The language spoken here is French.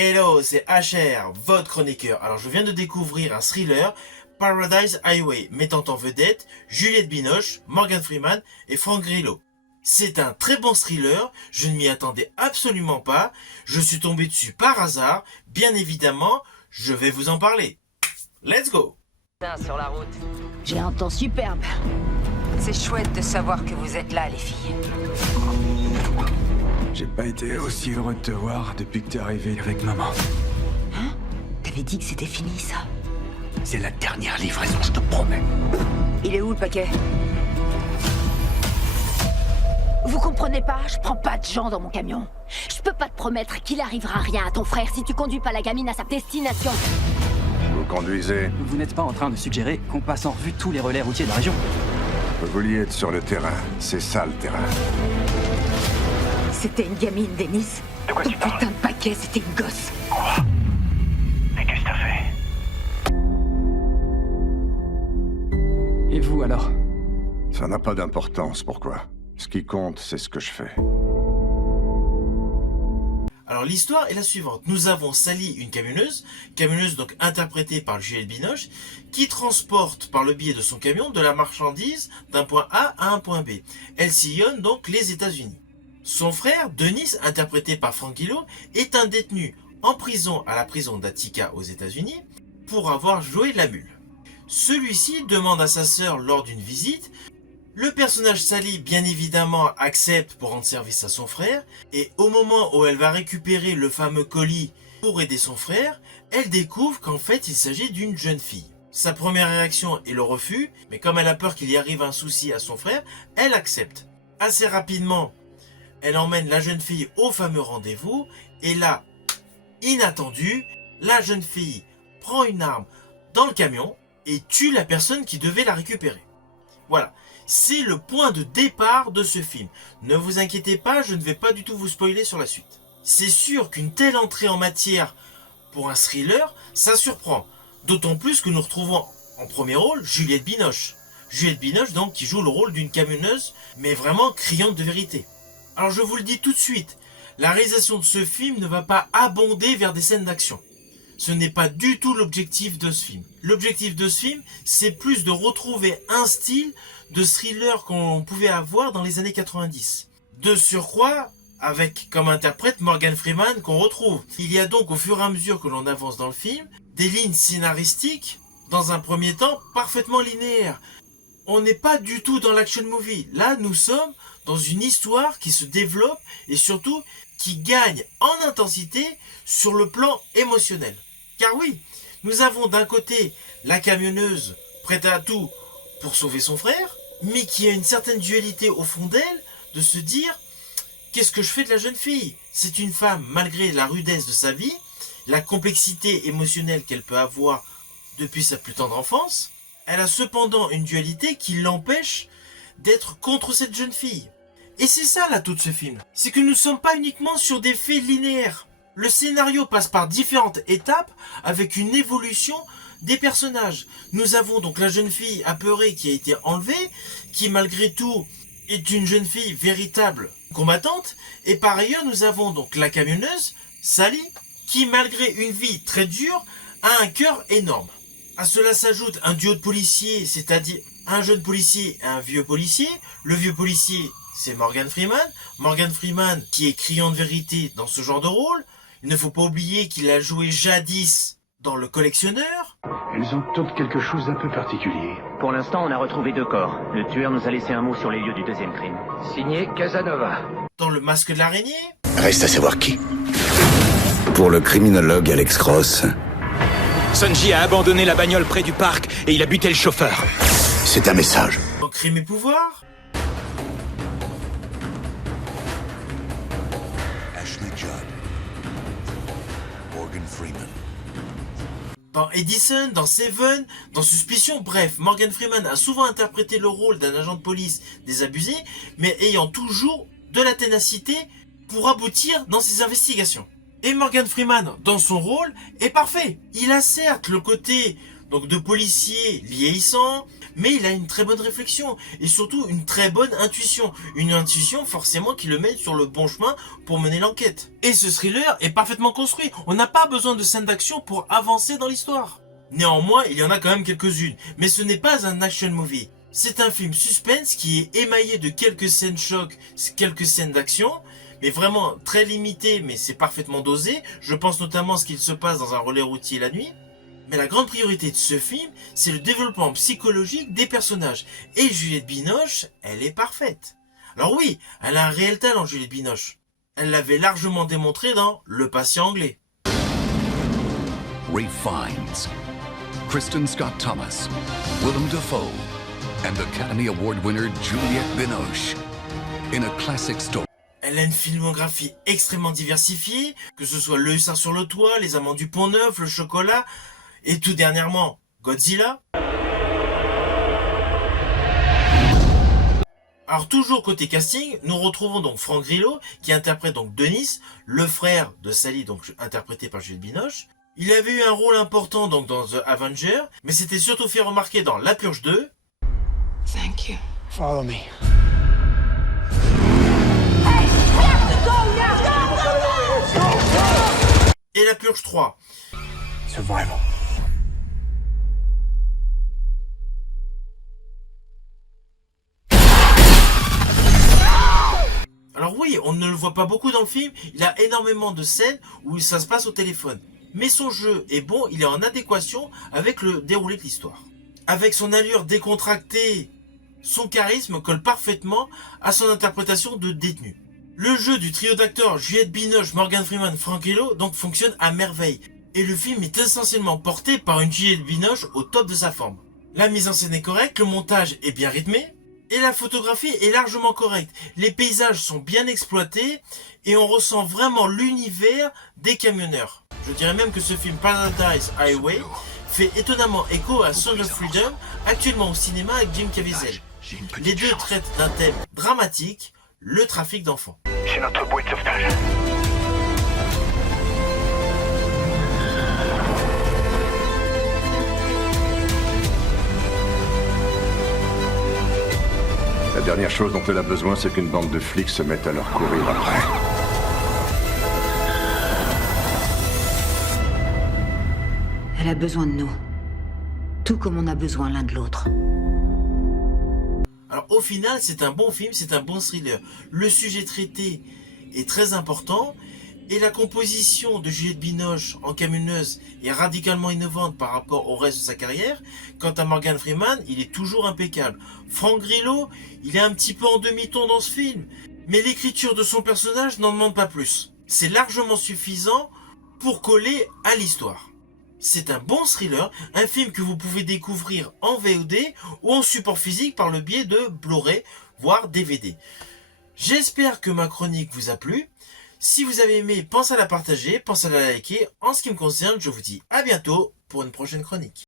Hello, c'est HR, votre chroniqueur. Alors je viens de découvrir un thriller, Paradise Highway, mettant en vedette Juliette Binoche, Morgan Freeman et Frank Grillo. C'est un très bon thriller, je ne m'y attendais absolument pas, je suis tombé dessus par hasard, bien évidemment, je vais vous en parler. Let's go! Sur la route. J'ai un temps superbe. C'est chouette de savoir que vous êtes là, les filles. J'ai pas été aussi heureux de te voir depuis que t'es arrivé avec maman. Hein? T'avais dit que c'était fini, ça? C'est la dernière livraison, je te promets. Il est où, le paquet? Vous comprenez pas? Je prends pas de gens dans mon camion. Je peux pas te promettre qu'il arrivera rien à ton frère si tu conduis pas la gamine à sa destination. Vous conduisez. Vous n'êtes pas en train de suggérer qu'on passe en revue tous les relais routiers de la région? Vous vouliez être sur le terrain. C'est ça le terrain. C'était une gamine, Denis. De quoi Ton tu parles? putain de paquet, c'était une gosse. Quoi? Mais qu'est-ce que t'as fait? Et vous alors? Ça n'a pas d'importance, pourquoi? Ce qui compte, c'est ce que je fais. Alors l'histoire est la suivante. Nous avons Sally, une camionneuse donc interprétée par Juliette Binoche, qui transporte par le biais de son camion de la marchandise d'un point A à un point B. Elle sillonne donc les États-Unis. Son frère, Denis, interprété par Frank Grillo, est un détenu en prison à la prison d'Attica aux États-Unis pour avoir joué la mule. Celui-ci demande à sa sœur lors d'une visite. Le personnage Sally, bien évidemment, accepte pour rendre service à son frère, et au moment où elle va récupérer le fameux colis pour aider son frère, elle découvre qu'en fait il s'agit d'une jeune fille. Sa première réaction est le refus, mais comme elle a peur qu'il y arrive un souci à son frère, elle accepte. Assez rapidement, elle emmène la jeune fille au fameux rendez-vous, et là, inattendu, la jeune fille prend une arme dans le camion et tue la personne qui devait la récupérer. Voilà. C'est le point de départ de ce film. Ne vous inquiétez pas, je ne vais pas du tout vous spoiler sur la suite. C'est sûr qu'une telle entrée en matière pour un thriller, ça surprend. D'autant plus que nous retrouvons en premier rôle Juliette Binoche. Juliette Binoche donc qui joue le rôle d'une camionneuse, mais vraiment criante de vérité. Alors je vous le dis tout de suite, la réalisation de ce film ne va pas abonder vers des scènes d'action. Ce n'est pas du tout l'objectif de ce film. L'objectif de ce film, c'est plus de retrouver un style de thriller qu'on pouvait avoir dans les années 90. De surcroît, avec comme interprète Morgan Freeman qu'on retrouve. Il y a donc au fur et à mesure que l'on avance dans le film, des lignes scénaristiques, dans un premier temps, parfaitement linéaires. On n'est pas du tout dans l'action movie. Là, nous sommes dans une histoire qui se développe et surtout qui gagne en intensité sur le plan émotionnel. Car oui, nous avons d'un côté la camionneuse prête à tout pour sauver son frère, mais qui a une certaine dualité au fond d'elle de se dire « Qu'est-ce que je fais de la jeune fille ?» C'est une femme, malgré la rudesse de sa vie, la complexité émotionnelle qu'elle peut avoir depuis sa plus tendre enfance, elle a cependant une dualité qui l'empêche d'être contre cette jeune fille. Et c'est ça l'atout de ce film, c'est que nous ne sommes pas uniquement sur des faits linéaires. Le scénario passe par différentes étapes avec une évolution des personnages. Nous avons donc la jeune fille apeurée qui a été enlevée, qui malgré tout est une jeune fille véritable combattante. Et par ailleurs nous avons donc la camionneuse, Sally, qui malgré une vie très dure a un cœur énorme. À cela s'ajoute un duo de policiers, c'est-à-dire un jeune policier et un vieux policier. Le vieux policier, c'est Morgan Freeman. Morgan Freeman qui est criant de vérité dans ce genre de rôle. Il ne faut pas oublier qu'il a joué jadis dans Le Collectionneur. Elles ont toutes quelque chose d'un peu particulier. Pour l'instant, on a retrouvé 2 corps. Le tueur nous a laissé un mot sur les lieux du deuxième crime. Signé Casanova. Dans Le Masque de l'araignée. Reste à savoir qui. Pour le criminologue Alex Cross, Sunji a abandonné la bagnole près du parc et il a buté le chauffeur. c'est un message. Dans Crime et Pouvoir. Ashley Judd. Morgan Freeman. Dans Edison, dans Seven, dans Suspicion, bref, Morgan Freeman a souvent interprété le rôle d'un agent de police désabusé, mais ayant toujours de la ténacité pour aboutir dans ses investigations. Et Morgan Freeman, dans son rôle, est parfait. Il a certes le côté donc de policier vieillissant, Mais il a une très bonne réflexion et surtout une très bonne intuition. Une intuition forcément qui le met sur le bon chemin pour mener l'enquête. Et ce thriller est parfaitement construit. On n'a pas besoin de scènes d'action pour avancer dans l'histoire. Néanmoins, il y en a quand même quelques-unes. Mais ce n'est pas un action movie. C'est un film suspense qui est émaillé de quelques scènes choc, quelques scènes d'action, mais vraiment très limité, mais c'est parfaitement dosé. Je pense notamment à ce qu'il se passe dans un relais routier la nuit. Mais la grande priorité de ce film, c'est le développement psychologique des personnages. Et Juliette Binoche, elle est parfaite. Alors oui, elle a un réel talent, Juliette Binoche. Elle l'avait largement démontré dans Le Patient anglais. Ralph Fiennes, Kristen Scott Thomas, Willem Dafoe, and Academy Award winner Juliette Binoche in a classic story. Elle a une filmographie extrêmement diversifiée, que ce soit Le Hussard sur le toit, Les Amants du Pont-Neuf, Le Chocolat, et tout dernièrement, Godzilla. Alors toujours côté casting, nous retrouvons donc Franck Grillo, qui interprète donc Denis, le frère de Sally, donc interprété par Juliette Binoche. Il avait eu un rôle important donc dans The Avenger, mais s'était surtout fait remarquer dans La Purge 2. Thank you. Follow me. Et La Purge 3. Survival. Alors oui, on ne le voit pas beaucoup dans le film, il a énormément de scènes où ça se passe au téléphone. Mais son jeu est bon, il est en adéquation avec le déroulé de l'histoire. Avec son allure décontractée, son charisme colle parfaitement à son interprétation de détenu. Le jeu du trio d'acteurs Juliette Binoche, Morgan Freeman, Franck Grillo donc fonctionne à merveille. Et le film est essentiellement porté par une Juliette Binoche au top de sa forme. La mise en scène est correcte, le montage est bien rythmé, et la photographie est largement correcte. Les paysages sont bien exploités, et on ressent vraiment l'univers des camionneurs. Je dirais même que ce film Paradise Highway fait étonnamment écho à Song of Freedom, actuellement au cinéma avec Jim Caviezel. Les deux traitent d'un thème dramatique, le trafic d'enfants. C'est notre bouée de sauvetage. La dernière chose dont elle a besoin, c'est qu'une bande de flics se mette à leur courir après. Elle a besoin de nous. Tout comme on a besoin l'un de l'autre. Alors au final, c'est un bon film, c'est un bon thriller. Le sujet traité est très important et la composition de Juliette Binoche en camionneuse est radicalement innovante par rapport au reste de sa carrière. Quant à Morgan Freeman, il est toujours impeccable. Franck Grillo, il est un petit peu en demi-ton dans ce film, mais l'écriture de son personnage n'en demande pas plus. C'est largement suffisant pour coller à l'histoire. C'est un bon thriller, un film que vous pouvez découvrir en VOD ou en support physique par le biais de Blu-ray, voire DVD. J'espère que ma chronique vous a plu. Si vous avez aimé, pensez à la partager, pensez à la liker. En ce qui me concerne, je vous dis à bientôt pour une prochaine chronique.